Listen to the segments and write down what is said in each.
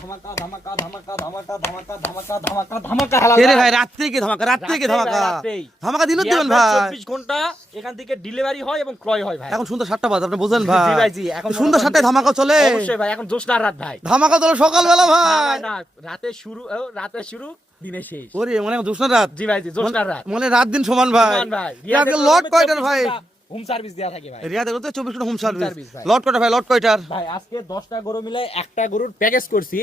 ধামাকা ধামাকা ধামাকা ধামাকা ধামাকা ধামাকা ধামাকা ধামাকা হালাল কে রে ভাই রাত্রে কি ধামাকা ধামাকা দিনও দিবেন ভাই 24 ঘন্টা এখান থেকে ডেলিভারি হয় এবং ক্রয় হয় ভাই। এখন সুন্দর 7টা বাজে আপনি বুঝেন ভাই। জি ভাই জি, এখন সুন্দর 7টায় ধামাকা চলে অবশ্যই ভাই, এখন জোশনার রাত ভাই। ধামাকা চলে সকালবেলা ভাই। না রাতে শুরু দিনে শেষ। ওরে মনে জোশনার রাত। জি ভাই জি, জোশনার রাত মনে রাত দিন সমান ভাই। আজকে লট কয়টার ভাই? হোম সার্ভিস দেয়া থাকে ভাই। রিয়াদের তো 24 ঘন্টা হোম সার্ভিস। ভাই। লট কয়টা ভাই? লট কয়টার? ভাই আজকে 10টা গরু মিলে একটা গরুর প্যাকেজ করছি,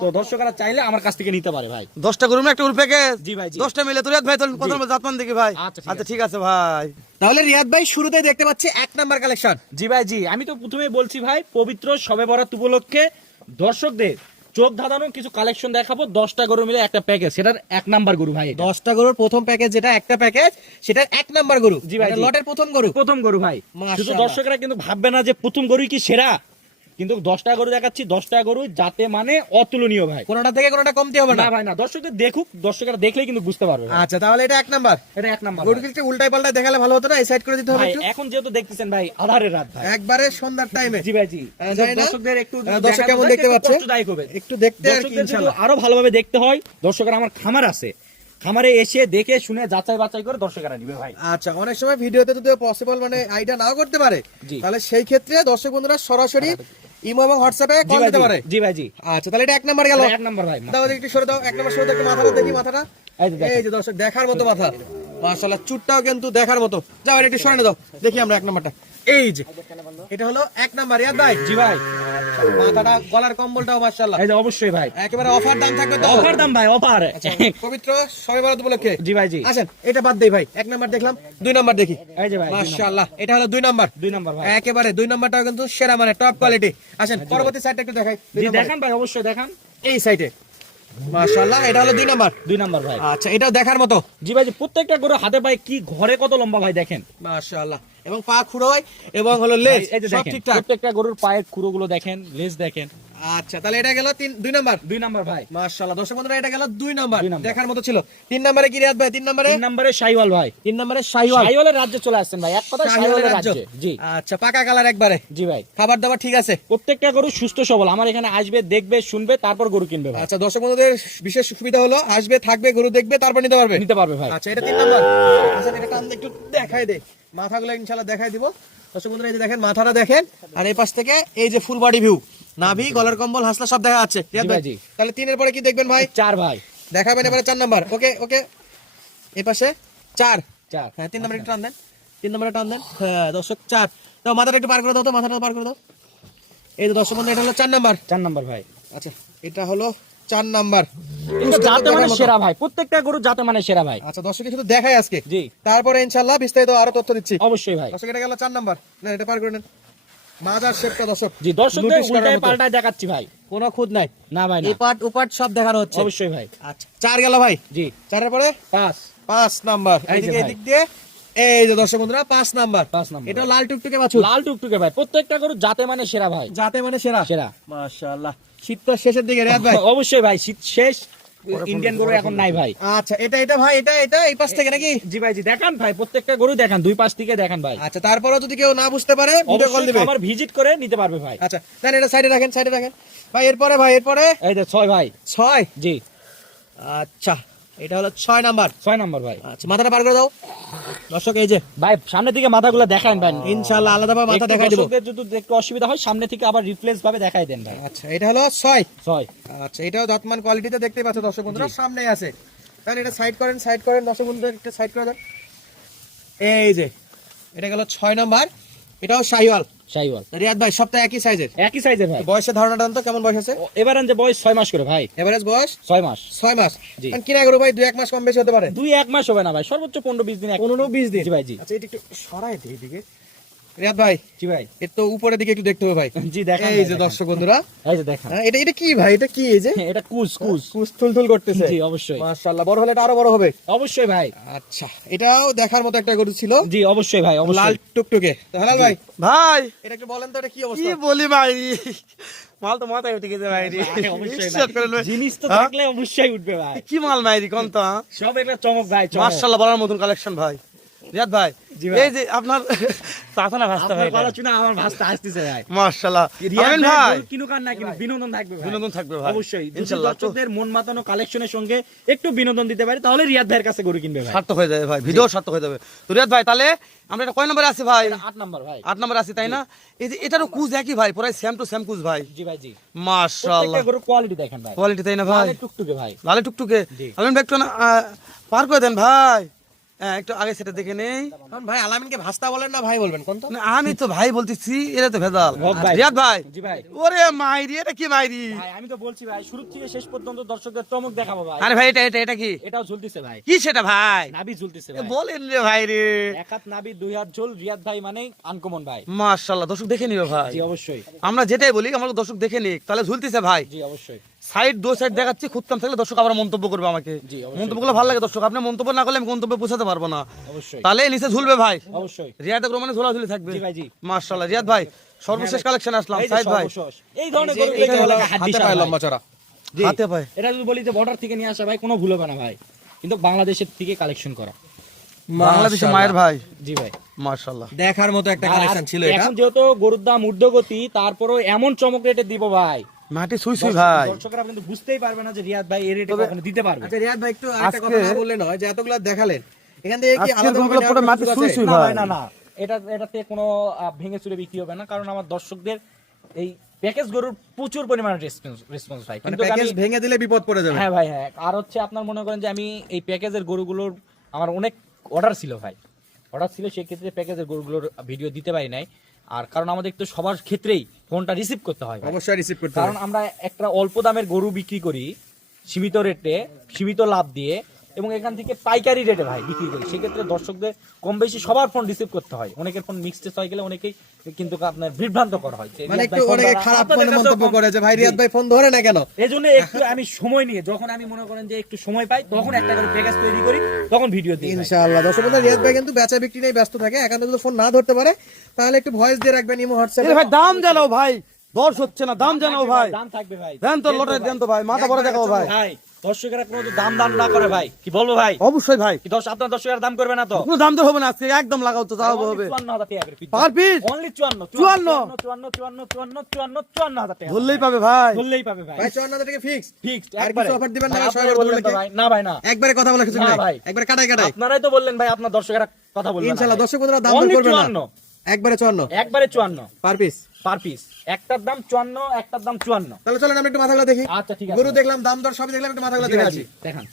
তো দর্শকরা চাইলে আমার কাছ থেকে নিতে পারে ভাই। 10টা গরু একটা গরু প্যাকেজ। জি ভাই জি। 10টা মিলে তো রিয়াদ ভাই কত জাতমান দেখি ভাই। আচ্ছা ঠিক আছে ভাই। তাহলে রিয়াদ ভাই শুরুতেই দেখতে পাচ্ছি 1 নাম্বার কালেকশন। জি ভাই জি, আমি তো প্রথমেই বলছি ভাই, পবিত্র শবে বরাত উপলক্ষে দর্শকদের চোখ ধাঁধানো কিছু কালেকশন দেখাবো। 10টা গরু মিলে একটা প্যাকেজ, সেটার 1 নাম্বার গরু ভাই। 10টা গরুর প্রথম প্যাকেজ, যেটা একটা প্যাকেজ, সেটা 1 নাম্বার গরু। জি ভাই, লটের প্রথম গরু। প্রথম গরু ভাই। মাশাআল্লাহ। শুধু দর্শকরা কিন্তু ভাববে না যে প্রথম গরুই কি সেরা, কিন্তু 10টা গরু দেখাচ্ছি, 10টা গরু যাতে মানে অতুলনীয় ভাই। কোনটা থেকে কোনটা কমতে হবে না না ভাই না, দর্শকদের দেখুক, দর্শকরা দেখলেই কিন্তু বুঝতে পারবে ভাই। আচ্ছা তাহলে এটা 1 নাম্বার। এটা 1 নাম্বার গরু কিন্তু উল্টাই পাল্টাই দেখালে ভালো হতো না? এই সাইড করে দিতে হবে ভাই। একটু। এখন যেহেতু দেখতেছেন ভাই আধারের রাত ভাই, একবারে সন্ধ্যার টাইমে। জি ভাই জি, জানি না দর্শকদের একটু দর্শক কেমন দেখতে পাচ্ছে, কষ্টদায়ক হবে একটু দেখতে আর কি দর্শকদের যদি ইনশাআল্লাহ। আরো ভালোভাবে দেখতে হয়, দর্শকরা আমার খামার আছে, খামারে এসে দেখে শুনে যাচাই বাছাই করে দর্শকরা নিবে ভাই। আচ্ছা অনেক সময় ভিডিওতে যদি পসিবল মানে আইডিয়া নাও করতে পারে, জি। তাহলে সেই ক্ষেত্রে দর্শক বন্ধুরা সরাসরি ইমো এবং হোয়াটসঅ্যাপে জি কল ভাই দিতে পারে। জি ভাই জি। আচ্ছা তাহলে এটা 1 নাম্বার গেল। 1 নাম্বার ভাই। দাও একটু সরে দাও। 1 নাম্বার সরে দাও, একটু মাথাটা দেখি, মাথাটা। এই যে দেখেন। এই যে দর্শক দেখার মতো মাথা, মাশাআল্লাহ। চুটটাও কিন্তু দেখার মতো। যাও এটা একটু সরে দাও, দেখি আমরা 1 নাম্বারটা। এই যে এটা হলো 1 নাম্বার রিয়াদ ভাই। জি ভাই। মাথাটা, গলার কম্বলটাও মাশাআল্লাহ এই যে অবশ্যই ভাই, একেবারে অফার দাম থাকবে তো। অফার দাম ভাই, অফার। আচ্ছা, পবিত্র শবে বরাত উপলক্ষে। জি ভাই জি। আসেন এটা বাদ দেই ভাই। 1 নাম্বার দেখলাম, 2 নাম্বার দেখি। এই যে ভাই, মাশাআল্লাহ এটা হলো 2 নাম্বার। 2 নাম্বার ভাই। একেবারে 2 নাম্বারটাও কিন্তু সেরা, মানে টপ কোয়ালিটি। আসেন পরবর্তী সাইডটা একটু দেখাই। জি দেখান ভাই, অবশ্যই দেখান। এই সাইডে মাশাআল্লাহ এটা হলো 2 নাম্বার। 2 নাম্বার ভাই। আচ্ছা এটাও দেখার মতো। জি ভাই জি, প্রত্যেকটা গরু হাতে পায়ে কি ঘরে কত লম্বা ভাই দেখেন। মাশাআল্লাহ, এবং পা খুঁড়োয় এবং হলো লেজ এই যে সব দেখেন, ঠিকঠাক। প্রত্যেকটা গরুর পায়ের খুরোগুলো দেখেন, লেজ দেখেন। আচ্ছা তাহলে এটা গেল 2 নাম্বার। 2 নাম্বার ভাই। মাশাআল্লাহ দর্শক বন্ধুরা এটা গেল 2 নাম্বার, 2 নাম্বার। দেখার মতো ছিল। 3 নাম্বারে কি রিয়াদ ভাই? 3 নাম্বারে 3 নাম্বারে শাইওয়াল ভাই। 3 নাম্বারে শাইওয়াল। শাইওয়ালের রাজ্যে চলে আসছেন ভাই, এক কথা শাইওয়ালের রাজ্য। রাজ্যে। জি আচ্ছা পাকা কালার একবারে। জি ভাই। খাবার দাবার ঠিক আছে? প্রত্যেকটা গরু সুস্থ সবল, আমার এখানে আসবে, দেখবে, শুনবে, তারপর গরু কিনবে ভাই। আচ্ছা দর্শক বন্ধুদের বিশেষ সুবিধা হলো আসবে, থাকবে, গরু দেখবে, তারপর নিতে পারবে। নিতে পারবে ভাই। আচ্ছা এটা 3 নাম্বার। আচ্ছা এটা টান একটু দেখাই দে, মাথাগুলো ইনশাআল্লাহ দেখাই দিব। দর্শক বন্ধুরা এই যে দেখেন, মাথাটা দেখেন, আর এই পাশ থেকে এই যে ফুল বডি ভিউ, নাভি, গলার কম্বল, হাসলা সব দেখা যাচ্ছে। রিয়াদ ভাই জি। তাহলে 3 এর পরে কি দেখবেন ভাই? 4 ভাই। দেখাবেন এবারে 4 নাম্বার। ওকে ওকে, এই পাশে 4। 4 হ্যাঁ 3 নাম্বার একটু টান দেন, 3 নাম্বারে টান দেন। হ্যাঁ দর্শক 4 তো মাথাটা একটু পার করে দাও, তো মাথাটা পার করে দাও। এই যে দর্শক বন্ধু এটা হলো 4 নাম্বার। 4 নাম্বার ভাই। আচ্ছা এটা হলো 4 নাম্বার। এটা জাতে মানে সেরা ভাই, প্রত্যেকটা গরু জাতে মানে সেরা ভাই। আচ্ছা দর্শক শুধু দেখাই আজকে, জি। তারপরে ইনশাআল্লাহ বিস্তারিত আরো তথ্য দিচ্ছি। অবশ্যই ভাই। দর্শক এটা গেল 4 নাম্বার। না এটা পার করে নেন। মাজার শেপটা দর্শক জি, দর্শকদের নোটিশ করার উল্টায় মতো। পাল্টায় দেখাচ্ছি ভাই, কোনো খুদ নাই। না ভাই না। এই পার্ট ওপার্ট সব দেখানো হচ্ছে। অবশ্যই ভাই। আচ্ছা 4 গেল ভাই। জি। 4 এর পরে 5 5 নাম্বার। এই যে এদিকে ভাই। এদিক দিয়ে এই যে দর্শক বন্ধুরা 5 নাম্বার। 5 নাম্বার। এটা লাল টুকটুকে বাছুর, লাল টুকটুকে ভাই, প্রত্যেকটা গরু জাতে মানে সেরা ভাই। যাতে মানে সেরা। সেরা। মাশাআল্লাহ শীত তো শেষের দিকে রিয়াদ ভাই। অবশ্যই ভাই, শীত শেষ, ইন্ডিয়ান গরু এখন নাই ভাই। আচ্ছা এটা ভাই এটা এই পাশ থেকে নাকি? জি ভাই জি, দেখান ভাই, প্রত্যেকটা গরু দেখান, 2 পাশ থেকে দেখান ভাই। আচ্ছা তারপরেও যদি কেউ না বুঝতে পারে ভিডিও কল অবশ্যই দিবে। খামার ভিজিট করে নিতে পারবে ভাই। আচ্ছা দেন এটা সাইডে রাখেন, সাইডে রাখেন ভাই। এরপরে ভাই এরপরে এই যে 6 ভাই। 6। জি আচ্ছা এটা হলো 6 নাম্বার। 6 নাম্বার ভাই। আচ্ছা মাথাটা পার করে দাও দর্শক। এই যে ভাই সামনে থেকে মাথাগুলো দেখান ভাই, ইনশাআল্লাহ আলাদাভাবে মাথা একটু দেখাই দিব। দর্শকদের যদি একটু অসুবিধা হয় সামনে থেকে আবার রিপ্লেস ভাবে দেখাই দেন ভাই। আচ্ছা এটা হলো 6। 6 আচ্ছা এটাও দতমান কোয়ালিটিতে দেখতে পাচ্ছ দর্শক বন্ধুরা, সামনেই আছে। তাহলে এটা সাইড করেন, সাইড করেন দর্শক বন্ধুরা, একটা সাইড করে দেন। এই যে এটা গেল 6 নাম্বার। এটাও শাহিওয়াল। শাইওয়াল রিয়াদ ভাই সবটা একই সাইজের। একই সাইজের ভাই। বয়সের ধারণাটা তো কেমন বয়স আছে? এবার যে বয়স 6 মাস করে ভাই। এভারেজ বয়স 6 মাস। 6 মাস। জি। কারণ কিনা গরু ভাই 2-1 মাস কম বেশি হতে পারে। 2-1 মাস হবে না ভাই, সর্বোচ্চ 15-20 দিন। 15-20 দিন। জি ভাই জি। আচ্ছা এটা একটু সরাই দিই এদিকে রিয়াদ ভাই। জি ভাই। এর তো উপরের দিকে একটু দেখতে হবে ভাই। জি দেখান। এই যে দর্শক বন্ধুরা, এই যে দেখান। হ্যাঁ, এটা কি ভাই? এটা কি এই যে এটা কুস কুস। কুস্তুল করতেছে? জি অবশ্যই। মাশাআল্লাহ বড় হলে এটা আরো বড় হবে। অবশ্যই ভাই। আচ্ছা এটাও দেখার মতো একটা গরু ছিল। জি অবশ্যই ভাই, লাল অবশ্যই। টুকটুকে। তো হালাল ভাই ভাই এটা একটু বলেন তো এটা কি কি অবস্থা? বলি ভাই, মাল তো মাথায় উঠে গেছে ভাই রে। ভাই, অবশ্যই বিশ্বাস করেন ভাই। ভাই। জিনিস তো হ্যাঁ? থাকলে অবশ্যই উঠবে ভাই। কি মাল মাইরি কোন তো? সব একটা চমক ভাই, চমক। মাশাআল্লাহ বলার মতন কালেকশন ভাই। রিয়াদ ভাই জি ভাই। এই যে আপনার চাচা না ভাস্তা ভাই আপনার কথা শুনে আমার ভাষা আসতেছে ভাই। মাশাআল্লাহ রিয়াদ আমিন ভাই ভাই গরু কিনুক আর না কিনুক, বিনোদন থাকবে ভাই। বিনোদন থাকবে ভাই অবশ্যই যদি ইনশাআল্লাহ তো দর্শকদের মন মাতানো কালেকশনের সঙ্গে একটু বিনোদন দিতে পারি তাহলে রিয়াদ ভাইয়ের কাছে গরু কিনবে ভাই। সার্থক হয়ে যাবে ভাই, ভিডিও সার্থক হয়ে যাবে। তো রিয়াদ ভাই তাহলে আমরা এটা কয় নম্বরে আছি ভাই? 8 নাম্বার ভাই। 8 নম্বরে আছি তাই না? এই যে এটারও কুজ একই ভাই, পুরাই সেম টু সেম কুজ ভাই। জি ভাই জি। মাশাআল্লাহ প্রত্যেকটা গরুর কোয়ালিটি দেখেন ভাই। কোয়ালিটি তাই না ভাই? লালে টুকটুকে ভাই। লালে টুকটুকে। জি। আলম ভাই একটু না পার করে দেন ভাই। হ্যাঁ একটু আগে সেটা দেখে নেই। এখন ভাই আলামিনকে ভাস্তা বলেন না ভাই বলবেন কোন তো? না, আমি তো ভাই বলতেছি, এরা তো ভেজাল। হক ভাই। রিয়াদ ভাই জি ভাই। ওরে মাইরি, এটা কি মাইরি? ভাই আমি তো বলছি ভাই শুরু থেকে শেষ পর্যন্ত দর্শকদের চমক দেখাবো ভাই। আরে ভাই এটা কি এটাও ঝুলতেছে ভাই। কি সেটা ভাই? নাভি ঝুলতেছে এ ভাই। বলেন রে ভাই রে। এক হাত নাভি দুই হাত ঝোল, রিয়াদ ভাই মানে আনকমন ভাই। মাশাআল্লাহ দর্শক দেখে নিবে ভাই। জি অবশ্যই। আমরা যেটাই বলি আমরা দর্শক দেখে নিক, তাহলে ঝুলতেছে ভাই। জি অবশ্যই। সাইড দু সাইড দেখাচ্ছি, খুঁজতাম থাকলে দর্শক আবার মন্তব্য করবে আমাকে। জি, অবশ্যই। মন্তব্যগুলো ভালো লাগে দর্শক, আপনি মন্তব্য না করলে আমি মন্তব্য পৌঁছাতে পারবো না। অবশ্যই। তাহলে নিচে ঝুলবে ভাই। অবশ্যই। রিয়াদ রোমানে ঝোলাঝুলি থাকবে। জি ভাই, জি। মাশাআল্লাহ রিয়াদ ভাই সর্বশেষ কালেকশন আসলাম এই যে সাইদ ভাই। সর্বশেষ। এই ধরনের এই যে গরু এটা হলো হাতে পায়ে লম্বা চড়া। হাতে পায়ে। এটা যদি বলি যে বর্ডার থেকে নিয়ে আসা ভাই কোনো ভুল হবে না ভাই, কিন্তু বাংলাদেশের থেকে কালেকশন করা। বাংলাদেশের মায়ের ভাই। জি ভাই। মাশাআল্লাহ দেখার মতো একটা কালেকশন ছিল এটা। এখন যেহেতু গরুর দাম ঊর্ধ্বগতি, তারপরেও এমন চমক রেটে দিব ভাই, মাটি সুই সুই ভাই। দর্শকরা কিন্তু বুঝতেই পারবে না যে রিয়াদ ভাই এই রেটে কখনো দিতে পারবে। আচ্ছা রিয়াদ ভাই একটু আরেকটা কথা আজকে- না বললেন হয় যে এতগুলা দেখালেন এখান থেকে কি আজকের আলাদা গরুগুলো পুরো মাটি সুই সুই না ভাই। ভাই না না, এটাতে কোনো ভেঙে চুরে বিক্রি হবে না, কারণ আমার দর্শকদের এই প্যাকেজ গরুর প্রচুর পরিমাণে রেসপন্স ভাই। মানে কিন্তু প্যাকেজ আমি ভেঙে দিলে বিপদ পড়ে যাবে। হ্যাঁ ভাই হ্যাঁ, আর হচ্ছে আপনার মনে করেন যে আমি এই প্যাকেজের গরুগুলোর আমার অনেক অর্ডার ছিল ভাই, অর্ডার ছিল, সেক্ষেত্রে প্যাকেজের গরুগুলোর ভিডিও দিতে পারি নাই। আর কারণ আমাদের তো সবার ক্ষেত্রেই ফোনটা রিসিভ করতে হয় ভাই। অবশ্যই রিসিভ করতে কারণ হবে। আমরা একটা অল্প দামের গরু বিক্রি করি সীমিত রেটে, সীমিত লাভ দিয়ে, এবং এখান থেকে পাইকারি রেটে ভাই বিক্রি করি। সেক্ষেত্রে দর্শকদের কম বেশি সবার ফোন রিসিভ করতে হয়। অনেকের ফোন মিক্সড হয়ে গেলে অনেকেই কিন্তু আপনার বিভ্রান্ত করা হয়। মানে একটু অনেকে খারাপ মনে মন্তব্য করে যে ভাই রিয়াদ ভাই ফোন ধরে না কেন? এই জন্য একটু আমি সময় নিয়ে, যখন আমি মনে করেন যে একটু সময় পাই, তখন একটা করে প্যাকেজ তৈরি করি, তখন ভিডিও দিই ভাই। ইনশাআল্লাহ দর্শক বন্ধুরা, রিয়াদ ভাই কিন্তু বেচা বিক্রি নিয়ে ব্যস্ত থাকে। এখানে যদি ফোন না ধরতে পারে তাহলে একটু ভয়েস দিয়ে রাখবেন ইমো হোয়াটসঅ্যাপে। এ ভাই দাম জানাও ভাই, দর্শ হচ্ছে না, দাম জানাও ভাই। দাম থাকবে ভাই। দেন তো লটারি দেন তো ভাই, মাথা ভরে দেখাও ভাই। ভাই দর্শকেরা কোনো দাম না করে ভাই, কি বলবো ভাই? অবশ্যই ভাই, কি আপনার দর্শকেরা দাম করবে না তো? কোনো দাম তো হবে না আজকে, একদম লাগাও তো, তাও হবে। 54,000 টাকা করে পার পিস অনলি 54 54,000 টাকা ধরলেই পাবে ভাই। বললেই পাবে ভাই। ভাই 54,000 টাকা ফিক্স। ফিক্সড আর একবারে। কিছু অফার দিবেন না ভাই, ভাই, আপনারাই সবাই বললেন তো বললেন ভাই। না ভাই না, একবারে কথা বলা কিছু না নাই, ভাই। একবারে কাটাই কাটাই। আপনারাই তো বললেন ভাই আপনার দর্শকেরা কথা বলবেন না ইনশাআল্লাহ ভাই। দর্শক বন্ধুরা দাম Only করবে না। 54 একবারে 54 একবারে 54 পার পিস। Per piece. একটার দাম 54, একটার দাম 54। তাহলে চলেন আমরা একটু মাথাগুলো দেখি। আচ্ছা ঠিক আছে। গরু দেখলাম, দাম দর সবই দেখলাম, একটু মাথাগুলো জি ভাই, দেখাচ্ছি। জি, দেখান।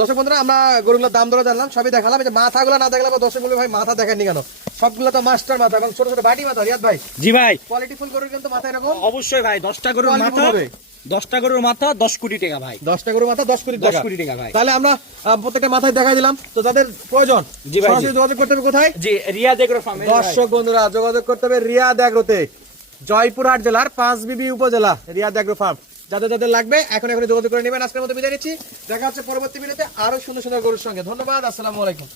দর্শক বন্ধুরা আমরা গরুগুলোর দাম দর জানলাম, সবই দেখালাম। এই যে মাথাগুলো না দেখলাম, দর্শক বলবে ভাই মাথা দেখেননি কেন? সবগুলো তো মাস্টার মাথা এবং ছোট ছোট বাটি মাথা। রিয়াদ ভাই জি ভাই কোয়ালিটি ফুল গরুর কিন্তু মাথা এরকম অবশ্যই ভাই। 10টা গরুর Quality মাথা হবে। 10টা গরুর মাথা 10 কোটি টাকা ভাই। 10টা গরুর মাথা 10 কোটি 10 টাকা। কোটি টাকা ভাই। তাহলে আমরা প্রত্যেকটা মাথায় দেখাই দিলাম। তো যাদের প্রয়োজন জি ভাই, জি। সরাসরি যোগাযোগ করতে হবে কোথায়? জি রিয়াদ এগ্রো ফার্ম। দর্শক বন্ধুরা যোগাযোগ করতে হবে রিয়াদ এগ্রোতে, জয়পুরহাট জেলার পাঁচবিবি উপজেলা, রিয়াদ এগ্রো ফার্ম। যাদের যাদের লাগবে এখন যোগাযোগ করে নেবেন। আজকের মতো বিদায় নিচ্ছি, দেখা হচ্ছে পরবর্তী ভিডিওতে আরো সুন্দর সুন্দর গরুর সঙ্গে। ধন্যবাদ, আসসালামু আলাইকুম।